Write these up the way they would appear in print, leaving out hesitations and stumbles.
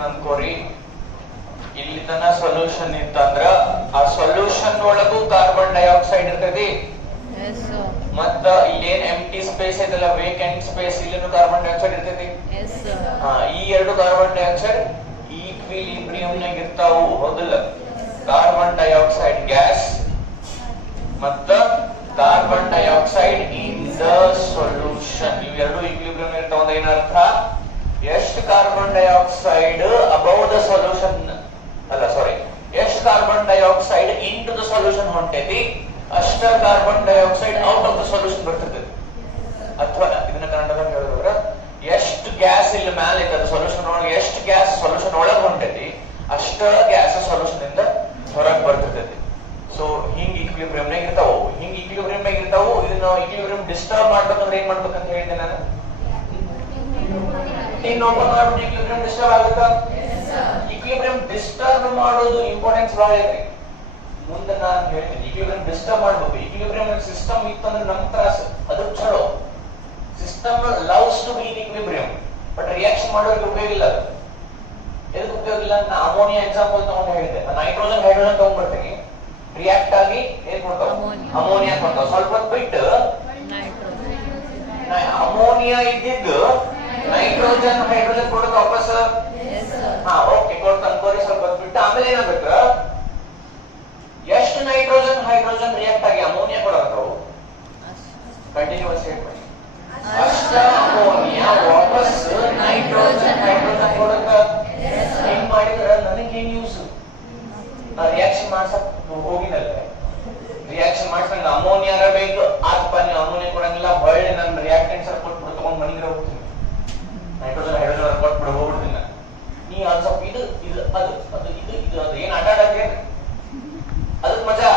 ಏನು ಅನ್ಕೋರಿ, ಇಲ್ಲಿ ತನ ಸೊಲ್ಯೂಷನ್ ಇತ್ತಂದ್ರ ಆ ಸೊಲ್ಯೂಷನ್ ಒಳಗೂ ಕಾರ್ಬನ್ ಡೈಆಕ್ಸೈಡ್ ಇರ್ತೈತಿ. ಮತ್ತ ಇಲ್ಲೇನ್ ಎಂಟಿ ಸ್ಪೇಸ್ ಐತಲ್ಲ, ವೇಕೆಂಟ್ ಸ್ಪೇಸ್, ಇಲ್ಲಿನೂ ಕಾರ್ಬನ್ ಡೈಆಕ್ಸೈಡ್ ಇರ್ತೈತಿ. ಈ ಎರಡು ಕಾರ್ಬನ್ ಡೈಆಕ್ಸೈಡ್ ಈಕ್ವಿಲಿಬ್ರಿಯಂ ನಾಗ ಇರ್ತಾವು, ಹೌದಿಲ್ಲ? ಕಾರ್ಬನ್ ಡೈಆಕ್ಸೈಡ್ ಗ್ಯಾಸ್ ಮತ್ತ carbon dioxide in the solution, ಇವೆರಡು ಈಕ್ವಿಲಿಬ್ರಿಯಂ ಇರ್ತಾವ. ಅಂದ್ರೆ ಏನರ್ಥ, ಎಷ್ಟು carbon dioxide above the solution, ಅಲ್ಲ ಸಾರಿ, ಎಷ್ಟು carbon dioxide into the solution ಹೊಂಟೈತಿ, ಅಷ್ಟ carbon dioxide out of the solution ಬರ್ತದೆ. ಅಥವಾ ಇದನ್ನ ಕನ್ನಡದಾಗ ಹೇಳಿದ್ರೆ, ಎಷ್ಟು ಗ್ಯಾಸ್ ಇಲ್ಲಿ ಮ್ಯಾಲೆ ಇರ್ತದೆ ಸೊಲ್ಯೂಷನ್ ಒಳಗೆ, ಎಷ್ಟು ಗ್ಯಾಸ್ ಸೊಲ್ಯೂಷನ್ ಒಳಗೆ ಹೊಂಟೈತಿ ಅಷ್ಟ ಗ್ಯಾಸ್ ಸೊಲ್ಯೂಷನ್ ಇಂದ ಹೊರಗೆ ಬರ್ತೈತಿ. ಸೊ ಹಿಂಗ್ ಈಕ್ವಿಲಿಬ್ರಿಯಂ ನಾಗ ಇರ್ತಾವು, ಹಿಂಗ್ ಈಕ್ವಿಲಿಬ್ರಿಯಂ ನಾಗ ಇರ್ತಾವು. ಇದನ್ನ ಈಕ್ವಿಲಿಬ್ರಿಯಂ ಡಿಸ್ಟರ್ಬ್ ಮಾಡ್ಬೇಕಂದ್ರೆ ಏನ್ ಮಾಡ್ಬೇಕಂತ ಹೇಳಿದ್ದೆ ನಾನು. ಈಕ್ವಿಲಿಬ್ರಿಯಂ ಡಿಸ್ಟರ್ಬ್ ಆಗುತ್ತಾ? ಈಕ್ವಿಲಿಬ್ರಿಯಂ ಡಿಸ್ಟರ್ಬ್ ಮಾಡೋದು ಇಂಪಾರ್ಟೆನ್ಸ್ ಬಹಳ ಐತ್ರಿ. ಮುಂದೆ ನಾನು ಹೇಳ್ತೀನಿ, ಈಕ್ವಿಲಿಬ್ರಿಯಂ ಡಿಸ್ಟರ್ಬ್ ಮಾಡ್ಬೇಕು. ಈಕ್ವಿಲಿಬ್ರಿಯಂ ಸಿಸ್ಟಮ್ ಇತ್ತಂದ್ರೆ ನಮ್ ತ್ರಾಸ, ಅದು ಚಲೋ. System loves to be in equilibrium, but reaction ಮಾಡೋರಿಗೆ ಉಪಯೋಗ ಇಲ್ಲ. ಅದು ಎದಕ್ಕೆ ಉಪಯೋಗ ಇಲ್ಲ? ನಾ ಅಮೋನಿಯಾ ಎಕ್ಸಾಂಪಲ್ ತಗೊಂಡು ಹೇಳಿದೆ. ನೈಟ್ರೋಜನ್ ಹೈಡ್ರೋಜನ್ ತಗೊಂಡ್ಬರ್ತೀನಿ, ರಿಯಾಕ್ಟ್ ಆಗಿ ಏನ್ ಕೊಡ್ತಾವ? ಅಮೋನಿಯಾ ಕೊಡ್ತಾವ. ಸ್ವಲ್ಪ ಹೊತ್ತು ಬಿಟ್ಟು ಅಮೋನಿಯಾ ಇದ್ದಿದ್ದು ನೈಟ್ರೋಜನ್ ಹೈಡ್ರೋಜನ್ ಕೊಡೋದು ವಾಪಸ್. ಹಾ ಓಕೆ, ಕೊಡ್ತಾ ಅನ್ಕೋರಿ. ಸ್ವಲ್ಪ ಹೊತ್ತು ಬಿಟ್ಟು ಆಮೇಲೆ ಏನಾಗುತ್ತೆ, ಎಷ್ಟು ನೈಟ್ರೋಜನ್ ಹೈಡ್ರೋಜನ್ ರಿಯಾಕ್ಟ್ ಆಗಿ ಅಮೋನಿಯಾ ಕೊಡೋದು, ಕಂಟಿನ್ಯೂಸ್ ಸ್ಟೇಟ್ಮೆಂಟ್, ಅಷ್ಟ ಅಮೋನಿಯಾ ವಾಪಸ್ ನೈಟ್ರೋಜನ್ ಹೈಡ್ರೋಜನ್ ಕೊಡಕ. ಹೆಂಗ್ ಮಾಡಿದ್ರ ನನಗೆ ಏನ್ ಯೂಸ್? ರಿಯಾಕ್ಷನ್ ಮಾಡ್ಸಕ್ ಹೋಗಿನಲ್ಲ, ರಿಯಾಕ್ಷನ್ ಮಾಡ್ಸಂಗ ಅಮೋನಿಯಾರ ಬೇಕು ಆತ್ಪ, ನೀವು ಅಮೋನಿಯಾ ಕೊಡಂಗಿಲ್ಲ, ಹೊಳ್ಳಿ ನನ್ನ ರಿಯಾಕ್ಟೆಂಟ್ ಸರ್ ಕೊಟ್ಬಿಟ್ಟು ತಗೊಂಡ್ ಮನಿದ್ರೆ ಹೋಗ್ತೀನಿ, ನೈಟ್ರೋಜನ್ ಹೈಡ್ರೋಜನ್ ಕೊಟ್ಬಿಟ್ಟು ಹೋಗ್ಬಿಡ್ತೀನಿ. ನೀ ಅದು ಸ್ವಲ್ಪ ಇದು ಇದು ಅದು ಅದು ಇದು ಇದು ಅದು ಏನ್ ಆಟ ಆಡಕ್ಕೆ ಅದಕ್ಕೆ ಮಜಾ.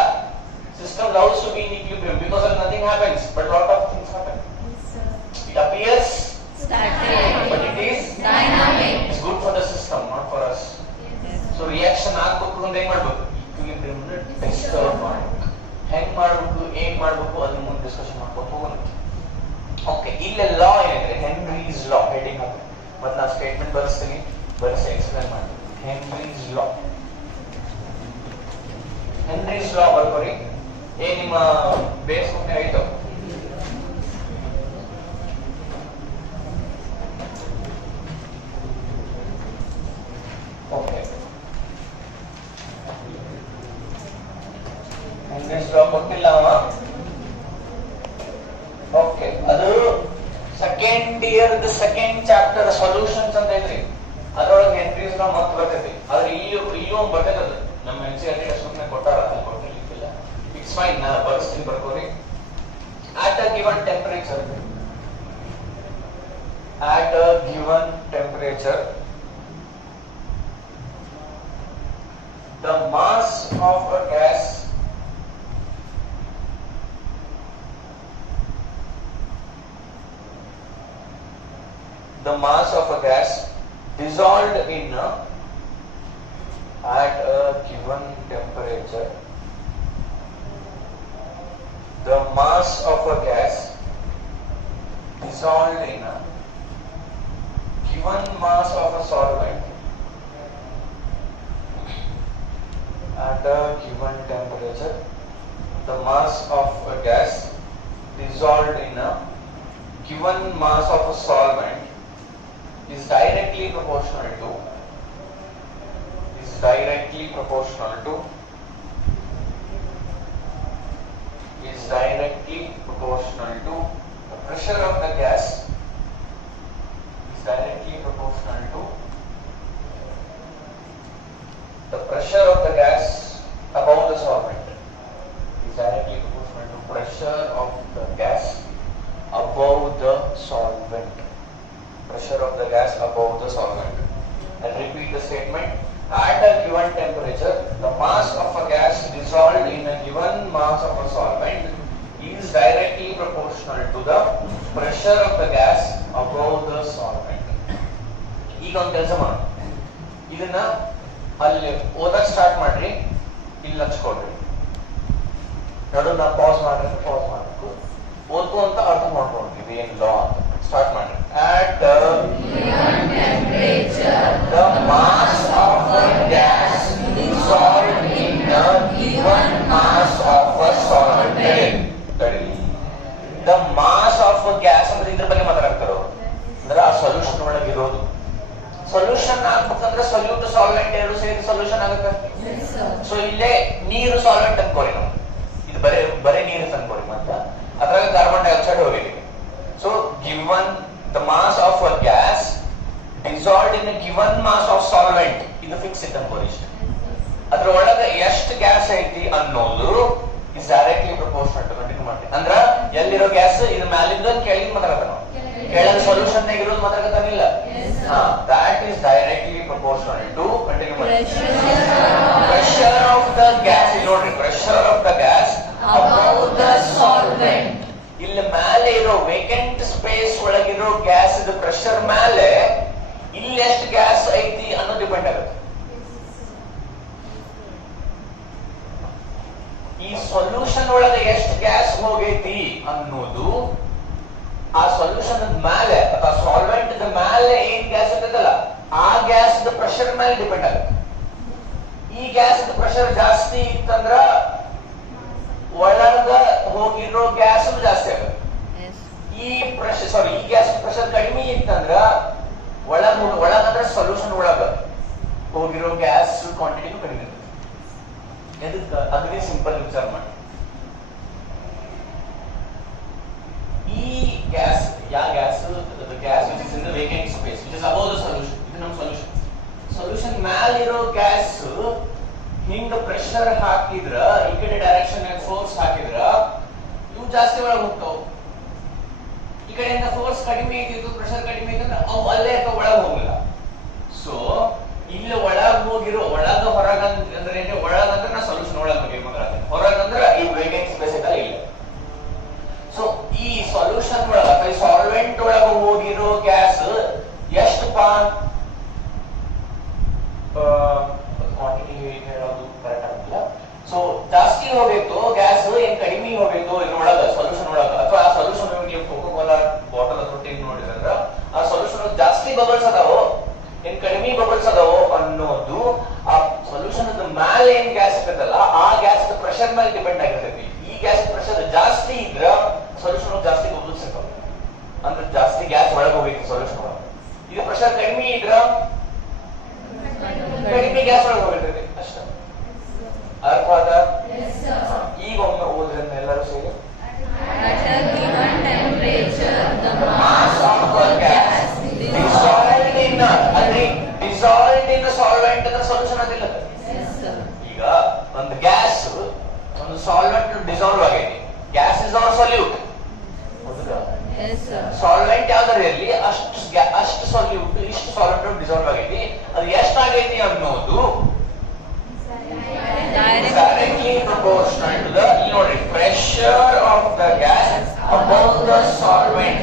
System loves to be in equilibrium because nothing happens but lot of things happen. It appears static, but it is dynamic. It's good for the system, not for us. So reaction ಆಗಬೇಕು ಅಂದ್ರೆ ಏನ್ ಮಾಡಬೇಕು? Equilibrium disturb ಮಾಡಬೇಕು. ಹೆಂಗ್ ಮಾಡಬೇಕು, ಏನ್ ಮಾಡಬೇಕು ಅದನ್ನ ಮುಂದೆ ಡಿಸ್ಕಷನ್ ಮಾಡ್ಕೊಂಡು ಹೋಗೋಣ. ಓಕೆ, ಇಲ್ಲಿ ಲಾ ಏನಿದೆ, ಹೆನ್ರೀಸ್ ಲಾ ಹೆಡಿಂಗ್ ಹಾಕಿ. ಮತ್ತೆ ನಾನು ಸ್ಟೇಟ್ಮೆಂಟ್ ಬರೆಸ್ತೀನಿ, ಬರೆಸಿ ಎಕ್ಸ್ಪ್ಲೈನ್ ಮಾಡ್ತೀನಿ. ಹೆನ್ರೀಸ್ ಲಾ, ಹೆನ್ರೀಸ್ ಲಾ ಬರ್ಕೋರಿ. ನಿಮ್ಮ ಬೇಸ್ ಬುಕ್ ಆಯ್ತು. ಓಕೆ, ಹೆನ್ರೀಸ್ ಲಾ ಗೊತ್ತಿಲ್ಲ ಅವ. ಓಕೆ, ಅದು second year second chapter solutions ಅಂತ ಐತ್ರಿ. ಅದ್ರೊಳಗೆ ಹೆನ್ರೀಸ್ ಲಾ ಮತ್ತೆ ಬರ್ತೈತಿ. ಆದ್ರೆ ಇಲ್ಲೂ ಬರ್ತೈತೆ. ಅದು ನಮ್ಮ NCERT ಸುಮ್ಮನೆ ಕೊಟ್ಟಾರ, ಅಲ್ಲಿ ಕೊಟ್ಟಿರ್ಲಿಕ್ಕಿಲ್ಲ. ಇಟ್ಸ್ ಫೈನ್, ನಾ ಬರ್ಸ್ತೀನಿ, ಬರ್ಕೋರಿ. At a given temperature, at a given temperature, the mass of a gas dissolved in at a given temperature, the mass of a gas dissolved in a given mass of a solvent at a given temperature, the mass of a gas dissolved in a given mass of a solvent is directly proportional to the pressure of the gas, is directly proportional to the pressure of the gas above the solvent, is directly proportional to pressure of the gas above the solvent, pressure of the gas above the solvent. I'll repeat the statement. At a given temperature, the mass of a gas dissolved in a given mass of a solvent is directly proportional to the pressure of the gas above the solvent. ಈಗ ಒಂದು ಕೆಲಸ ಮಾಡಿ, ಇದನ್ನ ಅಲ್ಲಿ ಓದಕ್ start ಮಾಡ್ರಿ, ಇಲ್ಲಿ ಹಚ್ಕೊಳ್ರಿ. ನಡು ನಾ ಪಾಸ್ ಮಾಡ್ರಿ, ಪಾಸ್ ಮಾಡಬೇಕು, ಓದ್ಕು ಅಂತ ಅರ್ಥ ಮಾಡ್ಕೊಳ್ರಿ. ಇದು ಏನು ಲಾ ಅಂತ ಸ್ಟಾರ್ಟ್ ಮಾಡ್ರಿ. at given temperature, the mass of a gas dissolved in a given mass of a solid. The mass of a gas ಅಂದ್ರೆ ಇದ್ರ ಬಗ್ಗೆ ಮಾತಾಡ್ತಾರೋ ಅಂದ್ರೆ ಆ ಸೊಲ್ಯೂಷನ್ ಒಳಗಿರೋದು. ಸೊಲ್ಯೂಷನ್ ಆಗ್ಬೇಕಂದ್ರೆ ಸೊಲ್ಯೂಟ್ ಸಾಲ್ವೆಂಟ್ ಎರಡು ಸೇರಿ ಸೊಲ್ಯೂಷನ್ ಆಗುತ್ತೆ. ಸೊ ಇಲ್ಲೇ ನೀರು ಸಾಲ್ವೆಂಟ್ ಅನ್ಕೋರಿ ನಾವು, ಇದು ಬರೇ ನೀರು ಅನ್ಕೋರಿ, ಮತ್ತೆ ಅದ್ರಾಗ ಕಾರ್ಬನ್ ಡೈಆಕ್ಸೈಡ್ ಹೋಗಿದೆ. So given the mass of a gas dissolved in a given mass of solvent, ಇದು ಫಿಕ್ಸ್ ಇತ್ತು ಅನ್ಕೋರಿ. ಅದ್ರ ಒಳಗೆ ಎಷ್ಟು ಗ್ಯಾಸ್ ಐತಿ ಅನ್ನೋದು is directly proportional to continue ಮಾಡ್ತೀವಿ. ಅಂದ್ರ ಎಲ್ಲಿರೋ ಗ್ಯಾಸ್ ಇದು ಮ್ಯಾಲಿಂದ ಕೆಳಗಿನ ಮಾತಾಡತಾನ, ಕೆಳಗೆ ಸೊಲ್ಯೂಷನ್ ಇರೋದು ಮಾತಾಡತಾನಿಲ್ಲ. that is directly proportional to continue pressure of the gas. ನೋಡಿ pressure of the gas above the solvent. ಇಲ್ಲಿ ಮೇಲೆ ಇರೋ ವೇಕೆಂಟ್ ಸ್ಪೇಸ್ ಒಳಗಿರೋ ಗ್ಯಾಸ್ ಇದು ಪ್ರೆಷರ್ ಮೇಲೆ ಇಲ್ಲಿ ಎಷ್ಟು ಗ್ಯಾಸ್ ಐತಿ ಅನ್ನೋ ಡಿಪೆಂಡ್ ಆಗುತ್ತೆ. ಈ ಸೊಲ್ಯೂಷನ್ ಒಳಗೆ ಎಷ್ಟು ಗ್ಯಾಸ್ ಹೋಗೈತಿ ಅನ್ನೋದು ಆ ಸೊಲ್ಯೂಷನ್ ಮೇಲೆ ಅಥವಾ ಸಾಲ್ವೆಂಟ್ ಮೇಲೆ ಏನ್ ಗ್ಯಾಸ್ ಇರ್ತದಲ್ಲ ಆ ಗ್ಯಾಸ್ ಪ್ರೆಷರ್ ಮೇಲೆ ಡಿಪೆಂಡ್ ಆಗುತ್ತೆ. ಈ ಗ್ಯಾಸ್ ಪ್ರೆಷರ್ ಜಾಸ್ತಿ ಇತ್ತಂದ್ರ ಒಳಗ ಹೋಗಿರೋ ಗ್ಯಾಸ್ ಜಾಸ್ತಿ ಆಗುತ್ತೆ. ಈ ಗ್ಯಾಸ್ ಪ್ರೆಷರ್ ಕಡಿಮೆ ಇತ್ತಂದ್ರ ಒಳಗಂದ್ರೆ ಸೊಲ್ಯೂಷನ್ ಒಳಗ ಹೋಗಿರೋ ಗ್ಯಾಸ್ ಕ್ವಾಂಟಿಟಿನೂ ಕಡಿಮೆ ಇರುತ್ತೆ. ಎದಕ್ಕೆ ಅದನ್ನೇ ಸಿಂಪಲ್ ವಿಚಾರ ಮಾಡಿ. ಈ ಗ್ಯಾಸ್ ಯಾವ gas gas which is in the vacant space which is above the solution, ಇದು ನಮ್ಮ ಸೊಲ್ಯೂಷನ್. ಸೊಲ್ಯೂಷನ್ ಮ್ಯಾಲ್ ಇರೋ ಗ್ಯಾಸ್ ಹಿಂಗ ಪ್ರೆಷರ್ ಹಾಕಿದ್ರ ಈ ಕಡೆ ಡೈರೆಕ್ಷನ್ ಫೋರ್ಸ್ ಹಾಕಿದ್ರ ಇವು ಜಾಸ್ತಿ ಒಳಗೆ ಹೋಗ್ತಾವ. ಈ ಕಡೆಯಿಂದ ಫೋರ್ಸ್ ಕಡಿಮೆ ಐತಿತ್ತು, ಪ್ರೆಷರ್ ಕಡಿಮೆ ಐತಂದ್ರೆ ಅವು ಅಲ್ಲೇ ಒಳಗೆ ಹೋಗಲ್ಲ. ಸೊ ಇಲ್ಲಿ ಒಳಗ್ ಹೋಗಿರೋ ಒಳಗ ಹೊರಗ ಅಂದ್ರೆ ಒಳಗಂದ್ರೆ ನಾ ಸೊಲ್ಯೂಷನ್ ಒಳಗೆ ಬಗ್ಗೆ ಮಾತಾಡ್ತೇನೆ, ಹೊರಗಂದ್ರೆ ಈ ವೇಕೆಂಟ್ ಸ್ಪೇಸ್ ಐತಲ್ಲ ಇಲ್ಲ. ಸೊ ಈ ಸೊಲ್ಯೂಷನ್ ಒಳಗ ಅಥವಾ ಈ ಸಾಲ್ವೆಂಟ್ ಒಳಗ ಹೋಗಿರೋ ಗ್ಯಾಸ್ ಎಷ್ಟು ಕ್ವಾಂಟಿಟಿ ಹೇಳೋದು ಕರೆಕ್ಟ್ ಆಗಿಲ್ಲ. ಸೊ ಜಾಸ್ತಿ ಹೋಗಿತ್ತು ಗ್ಯಾಸ್ ಏನ್ ಕಡಿಮೆ ಹೋಗಿತ್ತು ಇದ್ರೊಳಗ ಸೊಲ್ಯೂಷನ್ ಒಳಗ, ಅಥವಾ ಆ ಸೊಲ್ಯೂಷನ್ ನೀವು ಕೋಕೋ ಕೋಲಾ ಬಾಟಲ್ ಅಥವಾ ಟೀನ್ ನೋಡಿದ್ರ ಆ ಸೊಲ್ಯೂಷನ್ ಜಾಸ್ತಿ ಬಬಲ್ಸ್ ಅದಾವೋ ಏನ್ ಕಡಿಮೆ ಬಬಲ್ಸ್ ಅದಾವೋ ಅನ್ನೋದು ಆ ಸೊಲ್ಯೂಷನ್ ಮೇಲೆ ಏನ್ ಗ್ಯಾಸ್ ಇರ್ತದಲ್ಲ ಆ ಗ್ಯಾಸ್ ಪ್ರೆಷರ್ ಮೇಲೆ ಡಿಪೆಂಡ್ ಆಗಿರ್ತೈತಿ. ಈ ಗ್ಯಾಸ್ ಪ್ರೆಷರ್ ಜಾಸ್ತಿ ಇದ್ರ ಸೊಲ್ಯೂಷನ್ ಜಾಸ್ತಿ ಬಬಲ್ಸ್ ಇರ್ತಾವ, ಅಂದ್ರೆ ಜಾಸ್ತಿ ಗ್ಯಾಸ್ ಒಳಗೆ ಹೋಗೈತಿ ಸೊಲ್ಯೂಷನ್ ಒಳಗೆ. ಇದು ಪ್ರೆಷರ್ ಕಡಿಮೆ ಇದ್ರ ಕಡಿಮೆ ಗ್ಯಾಸ್ ಒಳಗೆ ಹೋಗಿರ್ತೈತಿ ಅಷ್ಟ. ಅರ್ಥ ಆದ? ಈಗ ಒಮ್ಮೆ ಓದ್ರಿಂದ ಎಲ್ಲರೂ ಸೇರಿ ಡಿಸಾಲ್ವ್ಡ್ ಇನ್ ಸಾಲ್ವೆಂಟ್ ಅಂದ್ರೆ ಸೊಲ್ಯೂಷನ್ ಅದಿಲ್ಲ. ಈಗ ಒಂದು ಗ್ಯಾಸ್ ಒಂದು ಸಾಲ್ವೆಂಟ್ ಡಿಸಾಲ್ವ್ ಆಗೈತಿ, gas is our solute. Solvent ಯಾವ್ದಾರ ಇರಲಿ ಅಷ್ಟು ಸೊಲ್ಯೂಟ್ ಇಷ್ಟು ಸಾಲ್ವೆಂಟ್ ಡಿಸಾಲ್ವ್ ಆಗೈತಿ, ಅದು ಎಷ್ಟಾಗೈತಿ ಅನ್ನೋದು directly proportional to the ನೋಡಿ pressure of the gas above the solvent.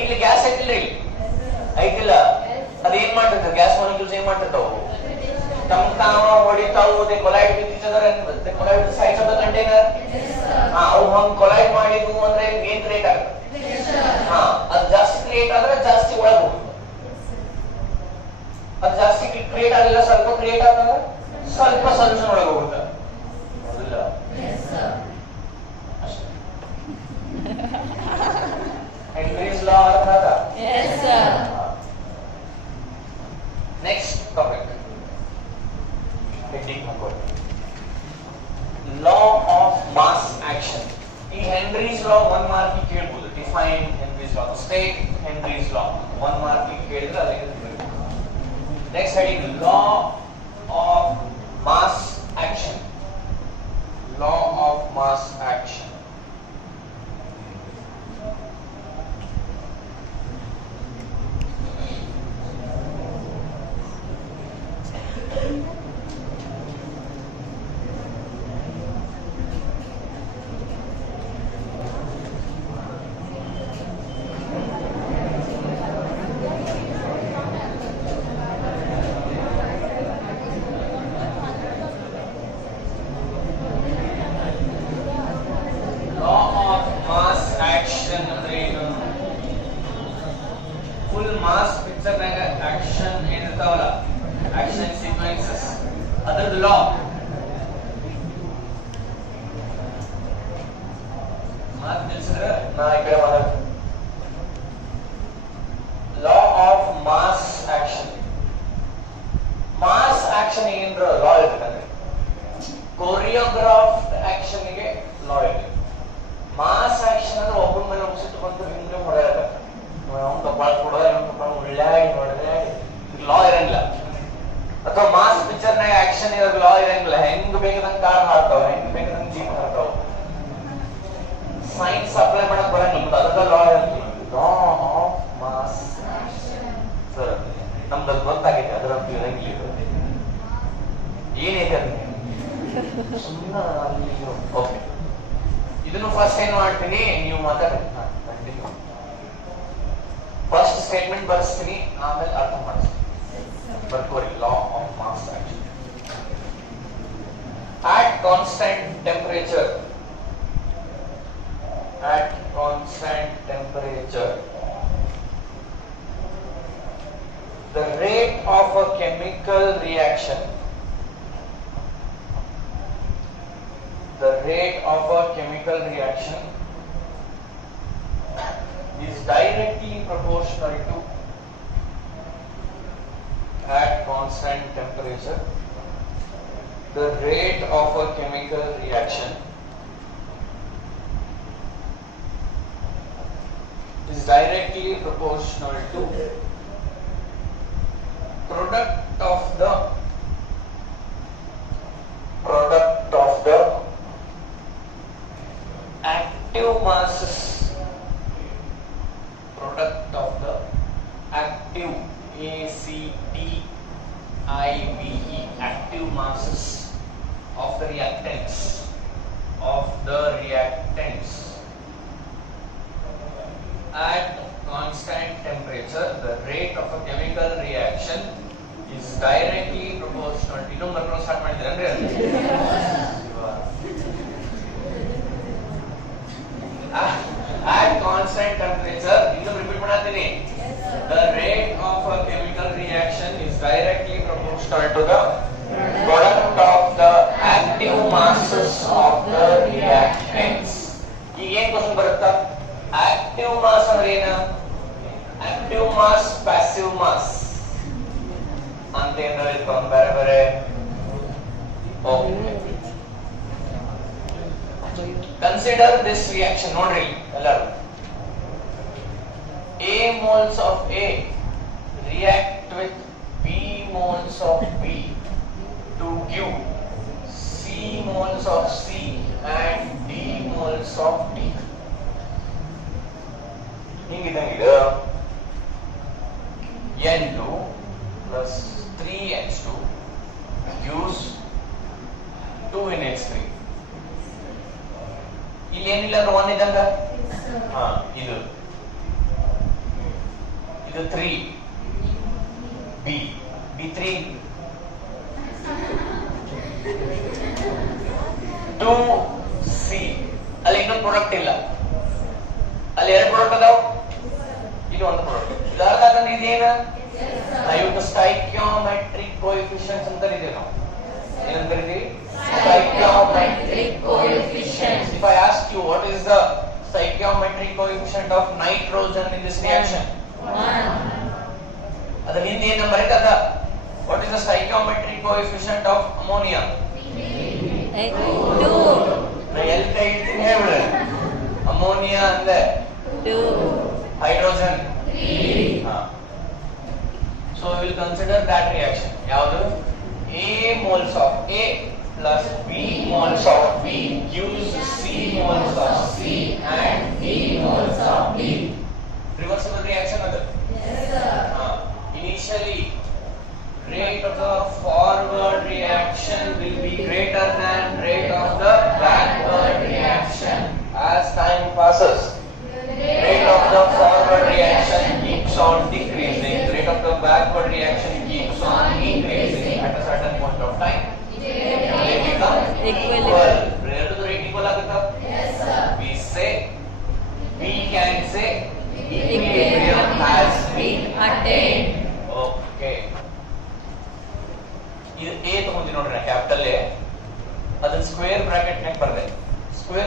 ಇಲ್ಲಿ ಗ್ಯಾಸ್ ಐತಿಲ್ಲ, ಇಲ್ಲಿ ಐತಿಲ್ಲ, ಅದೇನ್ ಮಾಡ್ತೈತೆ ಗ್ಯಾಸ್ ಮಾಲಿಕ್ಯೂಲ್ಸ್ ಏನ್ ಮಾಡ್ತಿರ್ತಾವು ತಮ್ಮ ತಾವ ಹೊಡಿತಾವು, they collide with each other and they collide with sides of the container. ಅವು ಹಂಗ ಕೊಲೈಡ್ ಮಾಡಿದ್ವು ಅಂದ್ರೆ ಏನ್ ಕ್ರಿಯೇಟ್ ಆಗುತ್ತೆ? ಅದು ಜಾಸ್ತಿ ಕ್ರಿಯೇಟ್ ಆದ್ರೆ ಜಾಸ್ತಿ ಒಳಗೆ ಹೋಗುತ್ತೆ. ಅದು ಜಾಸ್ತಿ ಕ್ರಿಯೇಟ್ ಆಗಲಿಲ್ಲ, ಸ್ವಲ್ಪ ಕ್ರಿಯೇಟ್ ಆದ್ರೆ ಸ್ವಲ್ಪ ಸೊಲ್ಯೂಷನ್ ಒಳಗೆ ಹೋಗುತ್ತೆ. ಹೌದಿಲ್ಲ? ಅಷ್ಟೇ. ಹೆನ್ರೀಸ್ ಲಾ ಅರ್ಥ ಆದ? ನೆಕ್ಸ್ಟ್ ಟಾಪಿಕ್ ಹೆಡ್ಡಿಂಗ್ ಹಾಕೊಳ್ಳಿ, ಲಾ ಆಫ್ ಮಾಸ್ ಆಕ್ಷನ್. ಈ ಹೆನ್ರೀಸ್ ಲಾ 1 ಮಾರ್ಕ್ ಕೇಳಬಹುದು. ಡಿಫೈನ್ ಹೆನ್ರೀಸ್ ಲಾ, ಸ್ಟೇಟ್ ಹೆನ್ರೀಸ್ ಲಾ 1 ಮಾರ್ಕ್ ಕೇಳಿದ್ರೆ ಅದಕ್ಕೆ next heading law of mass action. Law of mass action. law. ಮಾತು ತಿಳಿಸಿದ್ರೆ ನಾ ಈ ಕಡೆ ಮಾತಾಡ್ತೀನಿ. Law of mass action. Mass action ಏನ್ರ ಲಾ ಇರ್ತದೆ. ಕೊರಿಯೋಗ್ರಾಫ್ ಆಕ್ಷನ್ ಗೆ ಲಾ ಇದೆ. ಮಾಸ್ ಆಕ್ಷನ್ ಅಂದ್ರೆ ಒಬ್ಬನ ಮೇಲೆ ಮುಗಿಸಿಟ್ಟು ಬಂದು ಹಿಂದೆ ಹೊಡೆಯಲ್ಲ. ಅವ್ನು ಕಪಾಳ ಕೊಡೋ ಅವ್ನು ಕಪಾಳ ಉಳ್ಳಾಡಿ ಹೊಡೆದಾಡಿ ಲಾ ಇರಂಗಿಲ್ಲ. ಅಥವಾ ಮಾಸ್ ಪಿಕ್ಚರ್ ನಾಗ ಆಕ್ಷನ್ ಇರೋ ಲಾ ಇರಂಗಿಲ್ಲ. ಹೆಂಗ್ ಬೇಕಾದಂಗ ಕಾರ್ ಹಾಡ್ತಾವ, ಹೆಂಗ್ ಬೇಕಾದಂಗ ಜೀಪ್ ಹಾಡ್ತಾವ. ಸೈನ್ಸ್ ಅಪ್ಲೈ ಮಾಡಕ್ ಬರಂಗಿಲ್ಲ. ಅದಕ್ಕೆ ಲಾ ಇರಂಗಿಲ್ಲ. ಲಾ ಆಫ್ ಮಾಸ್ ಸರ್ ನಮ್ದು ಅದು ಗೊತ್ತಾಗೈತೆ. ಅದರಂತೂ ಇರಂಗಿಲ್ಲ. ಏನೈತೆ ಸುಮ್ಮನೆ ಓಕೆ. ಇದನ್ನು ಫಸ್ಟ್ ಏನ್ ಮಾಡ್ತೀನಿ, ನೀವು ಮಾತಾಡಿ. ಫಸ್ಟ್ ಸ್ಟೇಟ್ಮೆಂಟ್ ಬರ್ಸ್ತೀನಿ, ಆಮೇಲೆ ಅರ್ಥ ಮಾಡಿಸ್ತೀನಿ. ಬರ್ಕೋರಿ. Law of mass action. At constant temperature, the rate of a chemical reaction is directly proportional to, at constant temperature, the rate of a chemical reaction is directly proportional to product of the active masses, product of the active, ACTIVE, active masses of the reactants, at constant temperature, the rate of a chemical reaction is directly proportional. Innu marko start madidre at constant temperature, innu repeat madatini. The rate of a chemical reaction is directly proportional to the product of the active masses of the reactants. ಈಗ ಏನ್ question ಬರುತ್ತಾ? Active mass ಅಂದ್ರೆ ಏನು? Active mass, passive mass ಅಂತ ಏನಾದ್ರು ಇಟ್ಕೊಂಡು ಬೇರೆ ಬೇರೆ. Consider this reaction. ನೋಡ್ರಿ ಎಲ್ಲರೂ, A moles of A react with B moles of B to give C moles of C and D moles of D. ಹಿಂಗಿದಂಗಿದೆ. N2 plus 3H2 gives 2NH3. ಇಲ್ಲಿ ಏನಿಲ್ಲ ಅಂದ್ರೆ 1 ಇದ್ದಂಗ. ಇದು 3 B3 2C. ಅಲ್ಲಿ ಇನ್ನೊಂದು product ಇಲ್ಲ. ಅಲ್ಲಿ ಎರಡು ಪ್ರಾಡಕ್ಟ್ ಅದಾವ, ಇದು ಒಂದು ಪ್ರಾಡಕ್ಟ್. ಇದಾಗಂದ್ರೆ ಇದೇನ ಇವತ್ತು ಸ್ಟೈಕಿಯೋಮೆಟ್ರಿಕ್ ಕೋಎಫಿಷಿಯಂಟ್ಸ್ ಅಂತ ಇದೀವಿ ನಾವು. ಏನಂತ ಇದೀವಿ? Stoichiometric coefficient. If I ask you what is the stoichiometric coefficient of nitrogen in this reaction? 1. ಅದರ ಹಿಂದೆ ಏನು ಬರೆದದ? What is the stoichiometric coefficient of ammonia? 2. ನಾ ಎಲ್ಲಿ ಕೈ ಇಡ್ತೀನಿ ಹೇಳ್ಬಿಡ್ರಿ. ಅಮೋನಿಯಾ ಅಂದ್ರೆ 2, hydrogen 3. So we will consider that reaction. ಯಾವುದು? A moles of A plus B moles of B gives C moles of C and D moles of D. Reversible reaction adu? Yes sir. Initially rate of the forward reaction will be greater than rate of the backward reaction. As time passes, rate of the forward reaction keeps on decreasing, rate of the backward reaction keeps on increasing. At a certain point of time they become equal. Rate of the rate equal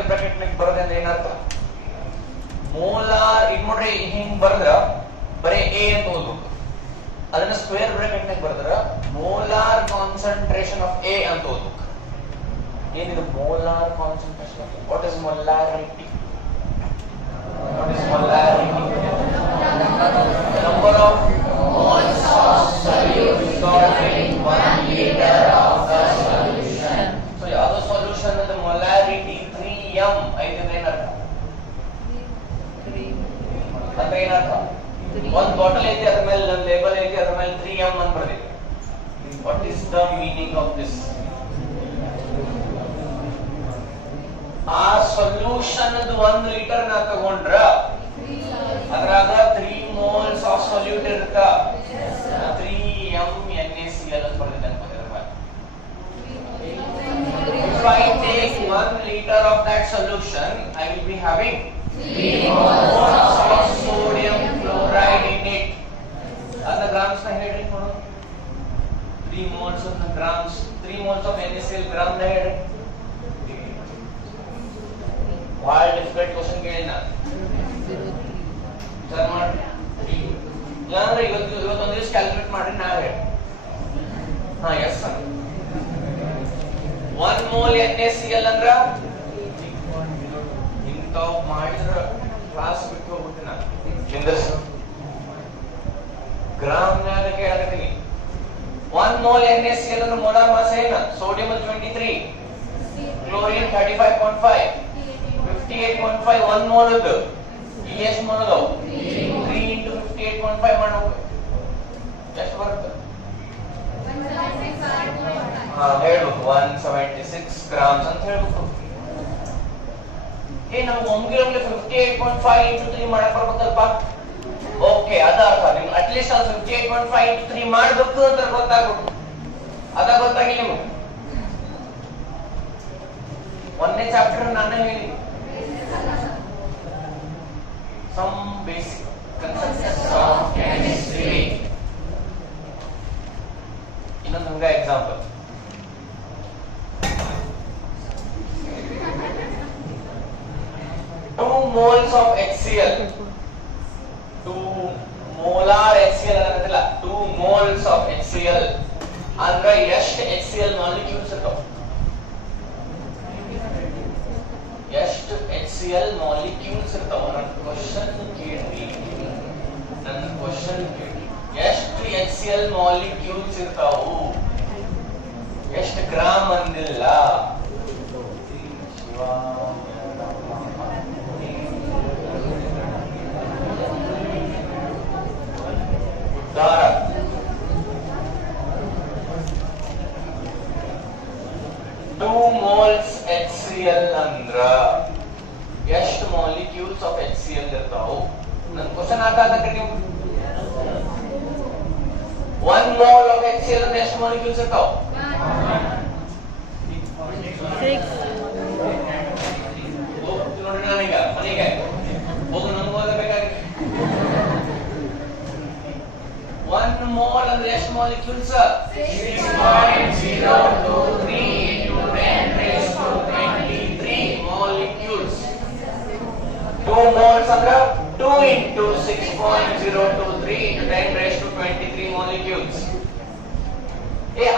bracket ನಾಗ ಬರೋದ್ರಿಂದ ಏನರ್ಥ molar ಈಗ ನೋಡ್ರಿ ಹಿಂಗ್ ಬರೆದ್ರ ಬರೀ A ಅಂತ ಓದ್ಬೇಕು. ಅದನ್ನ ಸ್ಕ್ವೇರ್ ಬ್ರಾಕೆಟ್ ನಾಗ ಬರೆದ್ರ ಮೋಲಾರ್ ಕಾನ್ಸಂಟ್ರೇಷನ್ ಆಫ್ ಎ ಅಂತ ಓದ್ಬೇಕು. ಏನಿದು molar concentration of what is molarity? What is molarity? Number of moles of solute containing 1 liter of the solution. So ಯಾವುದು solution ಅಂದ್ರೆ ಮೊಲಾರಿಟಿ 3m. ಐದನೇ ಏನರ್ಥ? ಅದ ಏನರ್ಥ? ಒಂದು ಬಾಟಲ್ ಐತಿ, ಅದ್ರ ಮೇಲೆ ಒಂದು ಲೇಬಲ್ ಐತಿ, ಅದ್ರ ಮೇಲೆ 3m ಅಂತ ಬರೆದಿದೆ. What is the meaning of this? ಆ ಸೊಲ್ಯೂಷನ್ ಅದು 1 ಲೀಟರ್ ನ ತಗೊಂಡ್ರ ಅದ್ರಾಗ 3 moles of solute ಇರುತ್ತ. 3m NaCl ಅಂತ ಬರೆದಿದೆ ಅನ್ಕೋತೀರ. If I take 1 liter of that solution, I will be having 3 moles of sodium chloride in it. ಅದನ್ನ ಗ್ರಾಮ್ಸ್ ನ ಹೇಳ್ರಿ ನೋಡು. 3 moles of grams, 3 moles of NaCl gram ನ ಹೇಳ್ರಿ. ಭಾಳ ಡಿಫಿಕಲ್ಟ್ ಕ್ವಶನ್ ಕೇಳಿನ ಸರ್ ಮಾಡಿ ಇಲ್ಲಾಂದ್ರೆ ಇವತ್ತೊಂದು ದಿವಸ ಕ್ಯಾಲ್ಕುಲೇಟ್ ಮಾಡ್ರಿ ನಾ ಹೇಳಿ. ಹಾ ಎಸ್ ಸರ್ 1 mole NaCl ಅಂದ್ರ ಇಂಥವ್ ಮಾಡಿದ್ರ ಕ್ಲಾಸ್ ಬಿಟ್ಟು ಹೋಗ್ಬಿಟ್ಟು ನಾನು ಗ್ರಾಮ್ ನ್ಯಾಗ ಕೇಳಕತ್ತೀನಿ. 1 mole NaCl ಅಂದ್ರೆ ಮೋಲಾರ್ ಮಾಸ್ ಏನ? ಸೋಡಿಯಂ 23, ಕ್ಲೋರಿನ್ 35.5, 58.5 1 mole ಅದು. ಇಲ್ಲಿ ಎಷ್ಟು mole ಅದಾವ? 3 into 58.5 ಮಾಡೋದು ಎಷ್ಟು ಬರುತ್ತೆ? ಹಾ ಹೇಳ್ಬೇಕು 176 grams ಅಂತ ಹೇಳ್ಬೇಕು. ನಮ್ಗೆ ಒಮ್ಗೆ 58.5 into 3 ಮಾಡಕ್ ಬರ್ಬೇಕಲ್ಪ. ಓಕೆ ಅದ ಅರ್ಥ. ನಿಮ್ಗೆ ಅಟ್ಲೀಸ್ಟ್ ಅದು 58.5 into 3 ಮಾಡ್ಬೇಕು ಅಂತ ಗೊತ್ತಾಗ್ಬೇಕು. ಅದ ಗೊತ್ತಾಗಿಲ್ಲ ನಿಮ್ಗೆ. ಒಂದನೇ ಚಾಪ್ಟರ್ ನಾನು ಹೇಳಿ some basic concepts of chemistry. ಇನ್ನೊಂದು ಹಂಗ example. 2 moles of HCl, 2 molar HCl ಅನ್ನೋದಿಲ್ಲ, 2 moles of HCl ಅಂದ್ರೆ ಎಷ್ಟು HCl ಮಾಲಿಕ್ಯೂಲ್ಸ್ ಇರ್ತಾವ? ಎಷ್ಟು HCl ಮಾಲಿಕ್ಯೂಲ್ಸ್ ಇರ್ತಾವ? ನನ್ನ ಕ್ವಶನ್ ಕೇಳಿ. ಎಷ್ಟು HCl ಮಾಲಿಕ್ಯೂಲ್ಸ್ ಇರ್ತಾವು? ಎಷ್ಟು ಗ್ರಾಮ್ ಅಂದಿಲ್ಲ. ಉದ್ದಾರ 2 moles HCl ಅಂದ್ರ ಎಷ್ಟು ಮಾಲಿಕ್ಯೂಲ್ಸ್ ಆಫ್ HCl ಇರ್ತಾವು? ನನ್ನ ಕ್ವಶನ್ ಅರ್ಥ ಆಗತ್ತೆ ನೀವು? 1 mole of HCl ಅಂದ್ರೆ ಎಷ್ಟು ಮಾಲಿಕ್ಯೂಲ್ಸ್ ಇರ್ತಾವ? 6. ನೋಡಿ ನಾನೀಗ ಮನೆಗೆ ಹೋಗು ನಮ್ಗೆ ಓದಬೇಕಾಗಿದೆ. 1 mole ಅಂದ್ರೆ ಎಷ್ಟು molecules? 6.023 into 10 raised to 23 molecules. 2 moles ಅಂದ್ರೆ 2 into 6.023 into 10 raised to 23 molecules.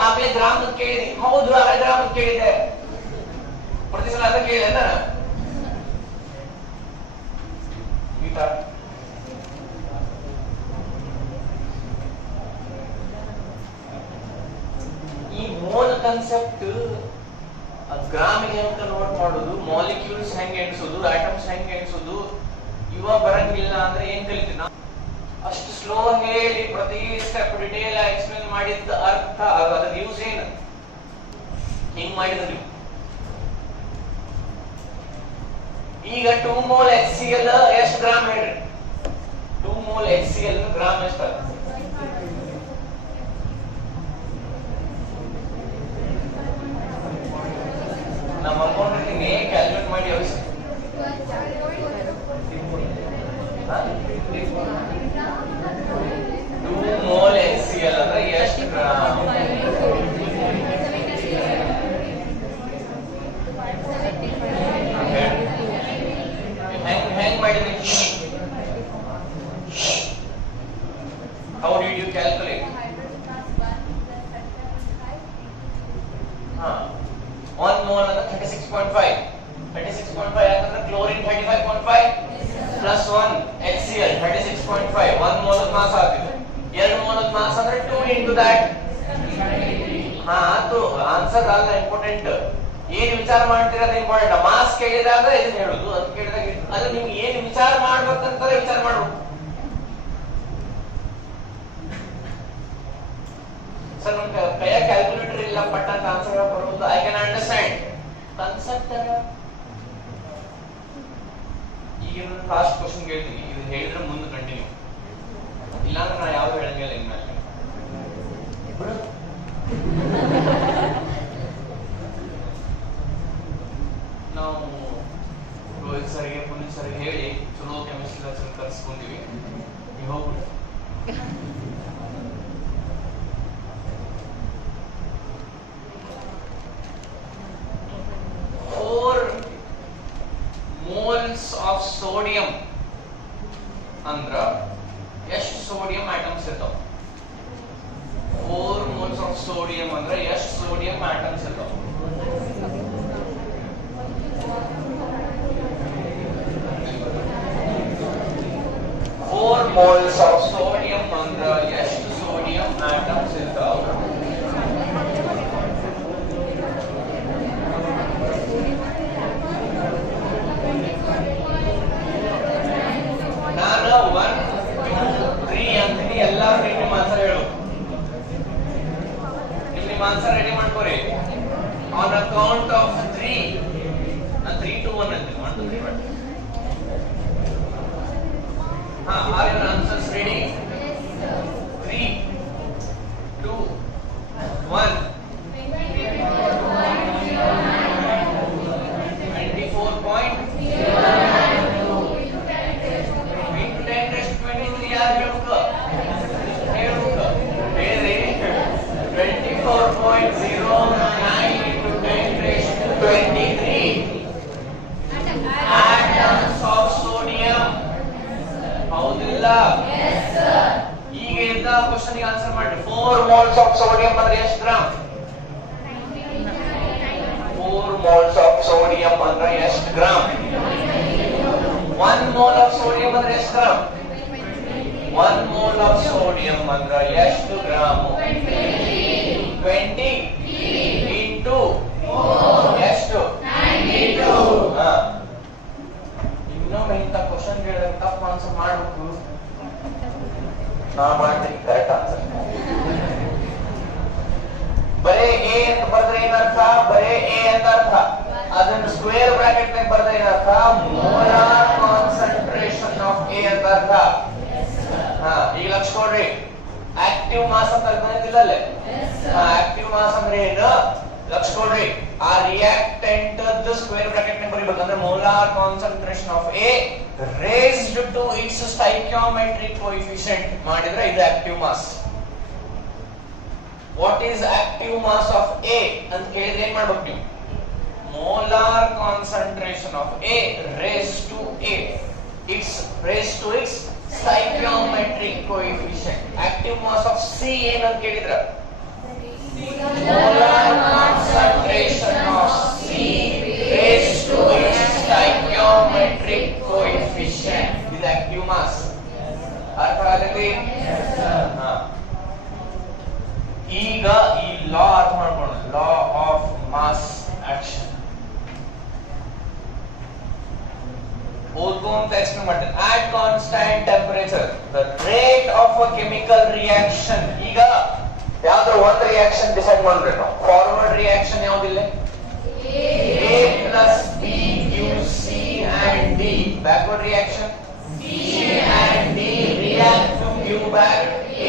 ಆಗ್ಲೇ ಗ್ರಾಮ್ ಕೇಳಿದೆ. ಹೌದು, ಆಗ್ಲೇ ಗ್ರಾಮ್ ಕೇಳಿದೆ. ಪ್ರತಿ ಸಲ ಅದ ಕೇಳಿದೆ ನಾನು. ಈ ಮೋಲ್ ಕಾನ್ಸೆಪ್ಟ್ ಗ್ರಾಮಿಗೆ ಹೆಂಗ್ ಕನ್ವರ್ಟ್ ಮಾಡೋದು, ಮಾಲಿಕ್ಯೂಲ್ಸ್ ಹೆಂಗ್ ಎಣಿಸೋದು, ಆಟಮ್ಸ್ ಹೆಂಗ್ ಎಣಿಸೋದು ಇವ ಬರಂಗಿಲ್ಲ ಅಂದ್ರೆ ಏನ್ ಕಲಿತೀವಿ ನಾವು? ಅಷ್ಟು ಸ್ಲೋ ಹೇಳಿ ಪ್ರತಿ ಸ್ಟೆಪ್ ಡಿಟೇಲ್ ಎಕ್ಸ್ಪ್ಲೇನ್ ಮಾಡಿದ ಅರ್ಥ ಅದ್ರ ಯೂಸ್ ಏನು? ಹಿಂಗ್ ಮಾಡಿದ್ರೆ ನೀವು ಈಗ 2 mole HCl ಎಷ್ಟು ಗ್ರಾಮ್ ಹೇಳ್ರಿ? 2 mole HCl ಗ್ರಾಮ್ ಎಷ್ಟು? ನಮ್ಮ ಅನ್ಕೊಂಡಿರ್ತೀನಿ ಕ್ಯಾಲ್ಕುಲೇಟ್ ಮಾಡಿ ಅವಶ್ಯ. 2 mole HCl ಅಂದ್ರೆ ಎಷ್ಟು gram? Plus 1 HCl 36.5 1 mole mass ಆಗಿದೆ 2 ಮೋಲ್ ಮಾಸ್ ಅಂದ್ರೆ 2 into that ಹಾ ಅದು ಆನ್ಸರ್ ಅಲ್ಲ ಇಂಪಾರ್ಟೆಂಟ್ ಏನ್ ವಿಚಾರ ಮಾಡ್ತಿರೋದು ಇಂಪಾರ್ಟೆಂಟ್ ಮಾಸ್ ಕೇಳಿದಾಗ ಇದನ್ನ ಹೇಳುದು ಅದು ಕೇಳಿದಾಗ ಅದು ನಿಮ್ಗೆ ಏನ್ ವಿಚಾರ ಮಾಡ್ಬೇಕಂತ ವಿಚಾರ ಮಾಡ್ಬೇಕು ಸರ್ ನಮ್ಗೆ ಕೈಯ ಕ್ಯಾಲ್ಕುಲೇಟರ್ ಇಲ್ಲ ಪಟ್ಟ ಅಂತ ಆನ್ಸರ್ ಬರುವುದು ಐ ಕ್ಯಾನ್ ಅಂಡರ್ಸ್ಟ್ಯಾಂಡ್ ಕಾನ್ಸೆಪ್ಟ್ ಈಗ ಫಾಸ್ಟ್ ಕ್ವಶನ್ ಕೇಳ್ತೀನಿ ಇದು ಹೇಳಿದ್ರೆ ಮುಂದೆ ಕಂಟಿನ್ಯೂ ಇಲ್ಲಾಂದ್ರೆ ನಾ ಯಾವ್ದು ಹೇಳಂಗಿಲ್ಲ ಇನ್ಮೇಲೆ ನಾವು ರೋಹಿತ್ ಸರ್ಗೆ ಪುನೀತ್ ಸರ್ಗೆ ಹೇಳಿ ಚಲೋ ಕೆಮಿಸ್ಟ್ರಿ ಲೆಕ್ಚರ್ ಕರ್ಸ್ಕೊಂಡಿವಿ ಈಗ ಹೋಗ್ಬಿಡಿ 4 moles of sodium ಅಂದ್ರ ಎಷ್ಟು ಸೋಡಿಯಂ ಆಟಮ್ಸ್ ಇರ್ತಾವ 4 moles of sodium ಅಂದ್ರೆ ಎಷ್ಟು ಸೋಡಿಯಂ ಆಟಮ್ಸ್ ಇರ್ತಾವ 4 moles of sodium ಅಂದ್ರ ಎಷ್ಟು ಸೋಡಿಯಂ ಆಟಮ್ಸ್ ಇರ್ತಾವ ನಾನು 1 2 3 ಅಂತೀನಿ ಎಲ್ಲರೂ ನಿಮ್ಮ ಆನ್ಸರ್ ಹೇಳು ನಿಮ್ಮ ಆನ್ಸರ್ ರೆಡಿ ಮಾಡ್ಕೊರಿ ಆನ್ ಅಕೌಂಟ್ ಆಫ್ 3 ನಾನು 3 2 1 ಅಂತೀನಿ 1 2 3 ಮಾಡಿ ಹಾ R your answers ready 3 2 1 atoms of sodium ಹೌದಿಲ್ಲ yes sir ಈಗ ಇದ್ದ ಕ್ವೆಶ್ಚನ್ ಗೆ ಆನ್ಸರ್ ಮಾಡಿ 4 moles of sodium ಅಂದ್ರೆ ಎಷ್ಟು ಗ್ರಾಮ್ 4 moles of sodium ಅಂದ್ರೆ ಎಷ್ಟು ಗ್ರಾಮ್ 1 mole of sodium ಅಂದ್ರೆ ಎಷ್ಟು ಗ್ರಾಮ್ 1 mole of sodium ಅಂದ್ರೆ ಎಷ್ಟು ಗ್ರಾಮ್ 20 into ಎಷ್ಟು 92 ಹಾ ಇನ್ನೊಮ್ಮೆ ಇಂಥ ಕ್ವಶನ್ ಕೇಳಿದ್ರೆ ತಪ್ಪು ಆನ್ಸರ್ ಮಾಡಬೇಕು ನಾ ಮಾಡ್ತೀನಿ ಕರೆಕ್ಟ್ ಆನ್ಸರ್ ಬರೇ ಎ ಅಂತ ಬರೆದ್ರೆ ಏನರ್ಥ ಬರೇ ಎ ಅಂತ ಅರ್ಥ ಅದನ್ನ ಸ್ಕ್ವೇರ್ ಬ್ರಾಕೆಟ್ ನಾಗ ಬರೆದ್ರೆ ಏನರ್ಥ ಮೋಲಾರ್ ಕಾನ್ಸಂಟ್ರೇಷನ್ ಆಫ್ ಎ ಅಂತ ಅರ್ಥ ಹಾ ಈಗ ಲಕ್ಷ ಕೊಡ್ರಿ ಆಕ್ಟಿವ್ ಮಾಸ್ ಅಂತ ಅರ್ಥ ಅಲ್ಲೇ ಆಕ್ಟಿವ್ ಮಾಸ್ ಅಂದ್ರೆ ಏನು ಲಕ್ಷ ಕೊಡ್ರಿ ಆ ರಿಯಾಕ್ಟೆಂಟ್ ದ ಸ್ಕ್ವೇರ್ ಬ್ರಾಕೆಟ್ ನ ಬರಿಬೇಕಂದ್ರೆ molar concentration of A raised to its stoichiometric coefficient ಮಾಡಿದ್ರೆ ಇದು active mass what is active mass of A ಅಂತ ಕೇಳಿದ್ರೆ ಏನ್ ಮಾಡ್ಬೇಕು ನೀವು molar concentration of A raised to A its raised to its stoichiometric coefficient active mass of C ಏನಂತ ಕೇಳಿದ್ರ molar concentration of C raised to its stoichiometric coefficient is active mass ಅರ್ಥ ಆಗಲಿ ಈಗ ಈ ಲಾ ಅರ್ಥ ಮಾಡ್ಕೊಳ್ಳೋಣ ಲಾ ಆಫ್ ಮಾಸ್ ಆಕ್ಷನ್ ಓದ್ಕೊಂತ explain ಮಾಡ್ತೇನೆ at constant temperature the rate of a chemical reaction ಈಗ ಯಾವ್ದಾದ್ರು ಒಂದು ರಿಯಾಕ್ಷನ್ ಡಿಸೈಡ್ ಮಾಡ್ಬೇಕು ನಾವು ಫಾರ್ವರ್ಡ್ ರಿಯಾಕ್ಷನ್ ಯಾವ್ದಿಲ್ಲ A plus B gives C and D backward reaction C and D react to give back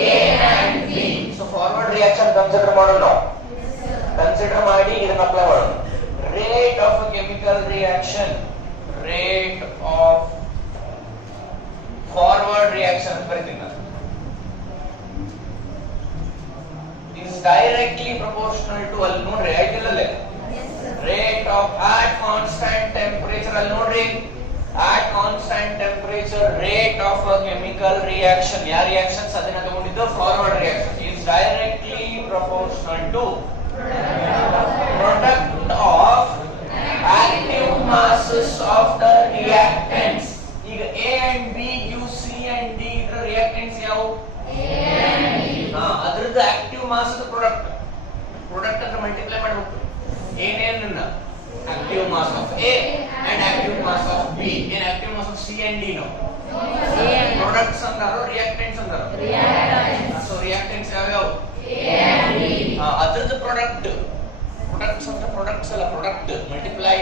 A and B so forward reaction consider ಮಾಡೋಣ ನಾವು consider ಮಾಡಿ ಇದನ್ನ ಅಪ್ಲೈ ಮಾಡೋಣ rate of a chemical reaction rate of forward reaction ಅಂತ ಬರೀತೀನಿ ನಾನು is directly proportional to al nodri right illale rate of at constant temperature al nodri at constant temperature rate of a chemical reaction ya reactions adina tagondiddu forward reaction is directly proportional to product of active masses of the reactants mass product product ಅನ್ನು multiply ಮಾಡಬೇಕು ಏನೇನನ್ನ active mass of A and active mass of B in active mass of C and D no products ಅಂದಾರೋ reactants ಅಂದಾರೋ so reactants ಯಾವ್ಯಾವ A and B ಅದರದ್ದು product products ಅಂತ products ಅಲ್ಲ product multiply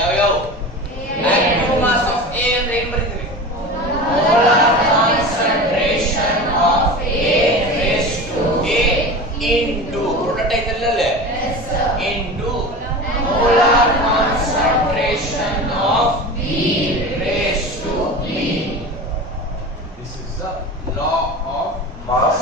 ಯಾವ್ಯಾವ active mass of A ಅಂದ್ರೆ ಏನು ಬರೀತೀವಿ molar concentration of A raised to A into product ಐತಲ್ಲೇ into molar concentration of B raised to B. This is the law of mass